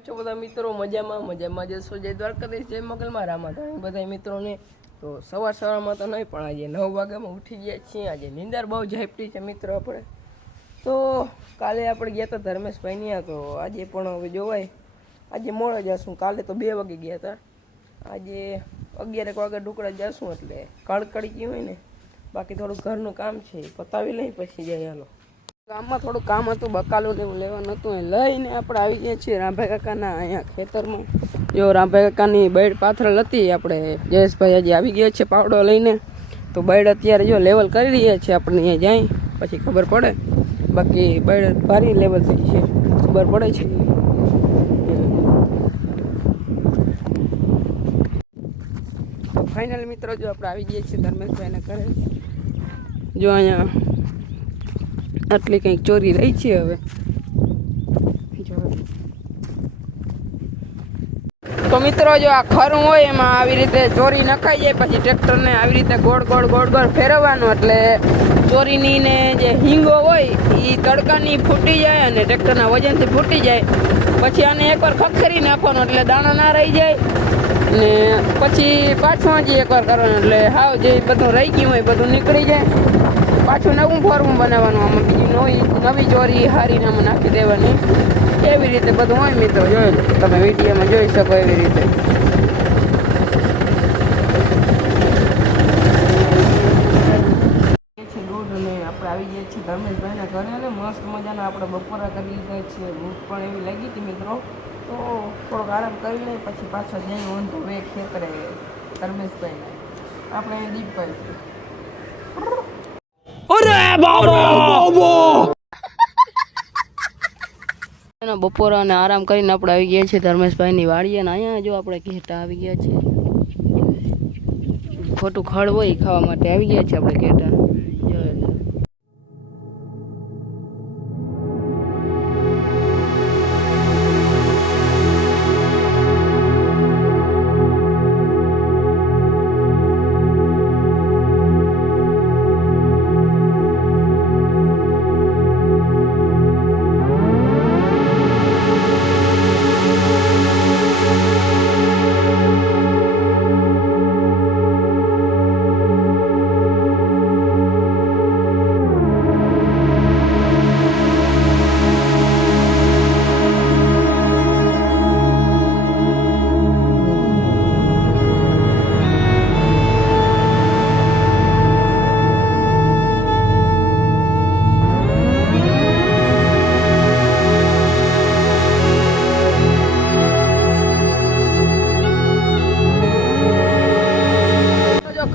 છો બધા મિત્રો મજામાં જશો જય દ્વારકાધીશ જય મંગલમાં રામાધણી બધા મિત્રોને તો સવારમાં તો નહીં પણ આજે 9 વાગ્યામાં ઉઠી ગયા છીએ આજે નીંદર બહુ ઝાપટી છે મિત્રો આપણે તો કાલે આપણે ગયા હતા ધર્મેશભાઈ તો આજે પણ હવે જોવાય આજે મોડા જશું કાલે તો 2 વાગે ગયા હતા આજે 11 વાગે ઢુકડા જશું એટલે કડકડી ગયું હોય ને બાકી થોડું ઘરનું કામ છે પતાવી લઈ પછી જાય હાલો ગામમાં થોડું કામ હતું બકાલું ને એવું લેવાનું હતું એ લઈને આપણે આવી ગયા છીએ રામભાઈ કાકાના અહીંયા ખેતરમાં જો રામભાઈ કાકાની બૈડ પાથરેલ હતી આપણે જયેશભાઈ આજે આવી ગયા છે પાવડો લઈને તો બૈડ અત્યારે જો લેવલ કરી રહ્યા છે આપણે અહીંયા જાય પછી ખબર પડે બાકી બૈડ ભારી લેવલ થઈ છે ખબર પડે છે તો ફાઇનલ મિત્રો જો આપણે આવી ગયા છીએ ધર્મેશભાઈને ઘરે જો અહીંયા આટલી કંઈક ચોરી રહી છે હવે તો મિત્રો જો આ ખરું હોય એમાં આવી રીતે ચોરી નખાઈ જાય પછી ટ્રેક્ટરને આવી રીતે ગોળ ગોળ ફેરવવાનું એટલે ચોરીની ને જે હિંગો હોય એ તડકાની ફૂટી જાય અને ટ્રેક્ટરના વજનથી ફૂટી જાય પછી આને એકવાર ખખેરી નાખવાનું એટલે દાણા ના રહી જાય ને પછી પાછું હજી એકવાર કરવાનું એટલે હાવ જે બધું રહી ગયું હોય બધું નીકળી જાય પાછું નવું ફોર્મ બનાવવાનું આમાં બીજી નવી ચોરી હારીને આમાં નાખી દેવાની એવી રીતે બધું હોય મિત્રો જોઈ લો તમે વિડીયોમાં જોઈ શકો એવી રીતે રોડ અને આપણે આવી ગયા છીએ ધર્મેશભાઈના ઘરે અને મસ્ત મજાના આપણે બપોરા કરી લીધા છે ભૂખ પણ એવી લાગી હતી મિત્રો તો થોડોક આરામ કરી લઈએ પછી પાછા જઈ ઓન ધ વે ખેતરે ધર્મેશભાઈને આપણે દીપભાઈ બપોરા અને આરામ કરીને આપણે આવી ગયા છીએ ધર્મેશભાઈની વાડીએ અને અહીંયા જો આપણે ઘેટા આવી ગયા છે ખોટું ખડ હોય ખાવા માટે આવી ગયા છે આપણે ઘેટા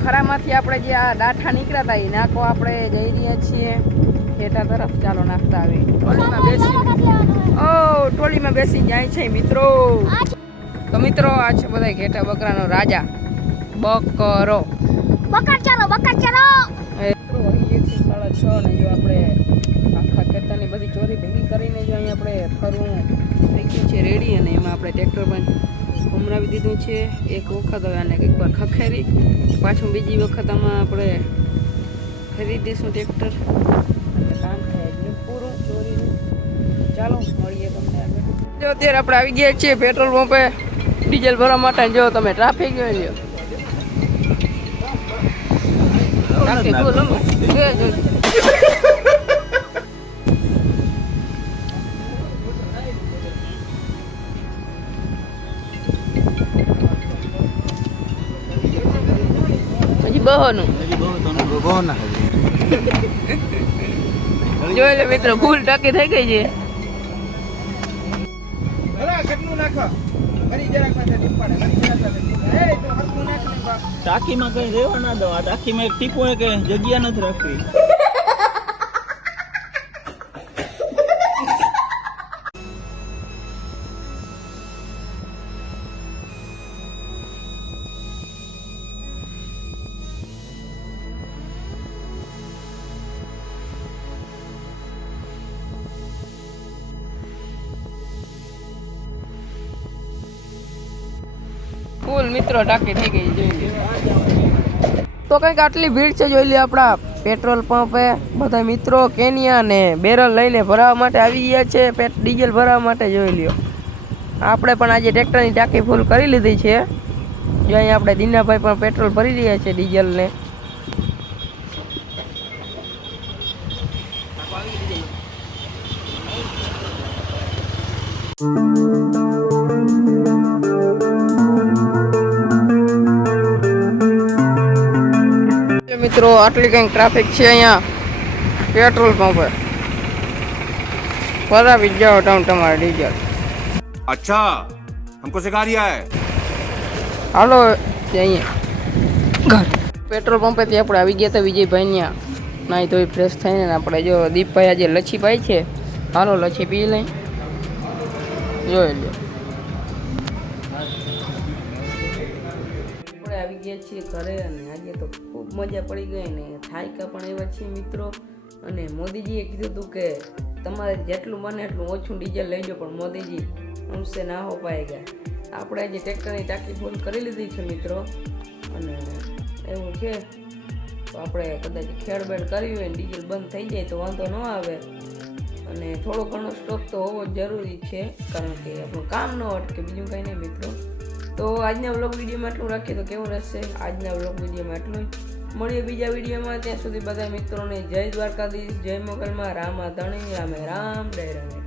ખરામાંથી આપણે જે આ ડાઠા નીકળ્યા હતા એ નાખો આપણે જઈ રહ્યા છીએ ખેટા તરફ ચાલો નાખતા આવી ટોળીમાં બેસી જાય છે મિત્રો તો મિત્રો આ છે બધા ઘેટા બકરાનો રાજા બકરો બકર ચાલો 6:30 ને જો આપણે આખા ખેતરની બધી ચોરી ભેગી કરીને જો અહીં આપણે ફરવું થઈ ગયું છે રેડી અને એમાં આપણે ટ્રેક્ટર પણ ઉમરાવી દીધું છે એક વખત હવે આને એકવાર ખખેરી પાછું બીજી વખત આમાં આપણે ખરીદી દઈશું ટ્રેક્ટર એટલે કામ થાય એટલે પૂરું ચોરીનું ચાલો મળીએ તમને આગળ જો અત્યારે આપણે આવી ગયા છીએ પેટ્રોલ પંપે ડીઝલ ભરવા માટે જો તમે ટ્રાફિક જોઈ લ્યો ટ્રાફિક બોલો જોઈ લે મિત્રો ફૂલ ટાંકી થઈ ગઈ છે ટાંકીમાં કઈ રહેવા ના દો આ ટાંકીમાં એક ટીપો કે જગ્યા નથી રાખવી ફૂલ મિત્રો ટાંકી થઈ ગઈ જોઈ લે તો કંઈક આટલી ભીડ છે જોઈ લે આપણા પેટ્રોલ પંપે બધા મિત્રો કેનિયા ને બેરલ લઈને ભરાવા માટે આવી ગયા છે ડીઝલ ભરાવા માટે જોઈ લ્યો આપણે પણ આજે ટ્રેક્ટરની ટાંકી ફૂલ કરી લીધી છે. જો અહીંયા આપણે દીનાભાઈ પણ પેટ્રોલ ભરી રહ્યા છે ડીઝલને. મિત્રો આટલી કંઈક ટ્રાફિક છે અહીંયા પેટ્રોલ પંપે. ફરાવી જાઓ તમારે ડીઝલ. अच्छा हमको सिखा रिया है હાલો અહીંયા ઘર પેટ્રોલ પંપેથી આપણે આવી ગયા હતા વિજયભાઈ ત્યાં નાહી ધોઈ ફ્રેશ થઈને. આપણે જો દીપભાઈ આજે લચ્છી પાઈ છે. હાલો લચ્છી પી લઈ. જોઈ લો આપણે આવી ગયા છીએ ઘરે અને આજે તો ખૂબ મજા પડી ગઈ ને થાયકા પણ એવા છીએ મિત્રો. અને મોદીજીએ કીધું હતું કે તમારે જેટલું બને એટલું ઓછું ડીઝલ લઈ જાઓ, પણ મોદીજી हमसे ना हो पाएगा. આપણે આજે ટ્રેક્ટરની ટાંકી ફૂલ કરી લીધી છે મિત્રો. અને એવું છે તો આપણે કદાચ ખેડબેડ કરવી હોય ને ડીઝલ બંધ થઈ જાય તો વાંધો ન આવે. અને થોડો ઘણો સ્ટોક તો હોવો જ જરૂરી છે, કારણ કે આપણું કામ ન અટકે, બીજું કંઈ નહીં મિત્રો. તો આજના વ્લોગ વિડીયોમાં એટલું રાખીએ તો કેવું રહેશે? આજના વ્લોગ વિડીયોમાં એટલું જ. મળીએ બીજા વિડીયોમાં. ત્યાં સુધી બધા મિત્રોને જય દ્વારકાધીશ, જય મોગલમાં, રામા ધણી, રામે રામ, જય રામે.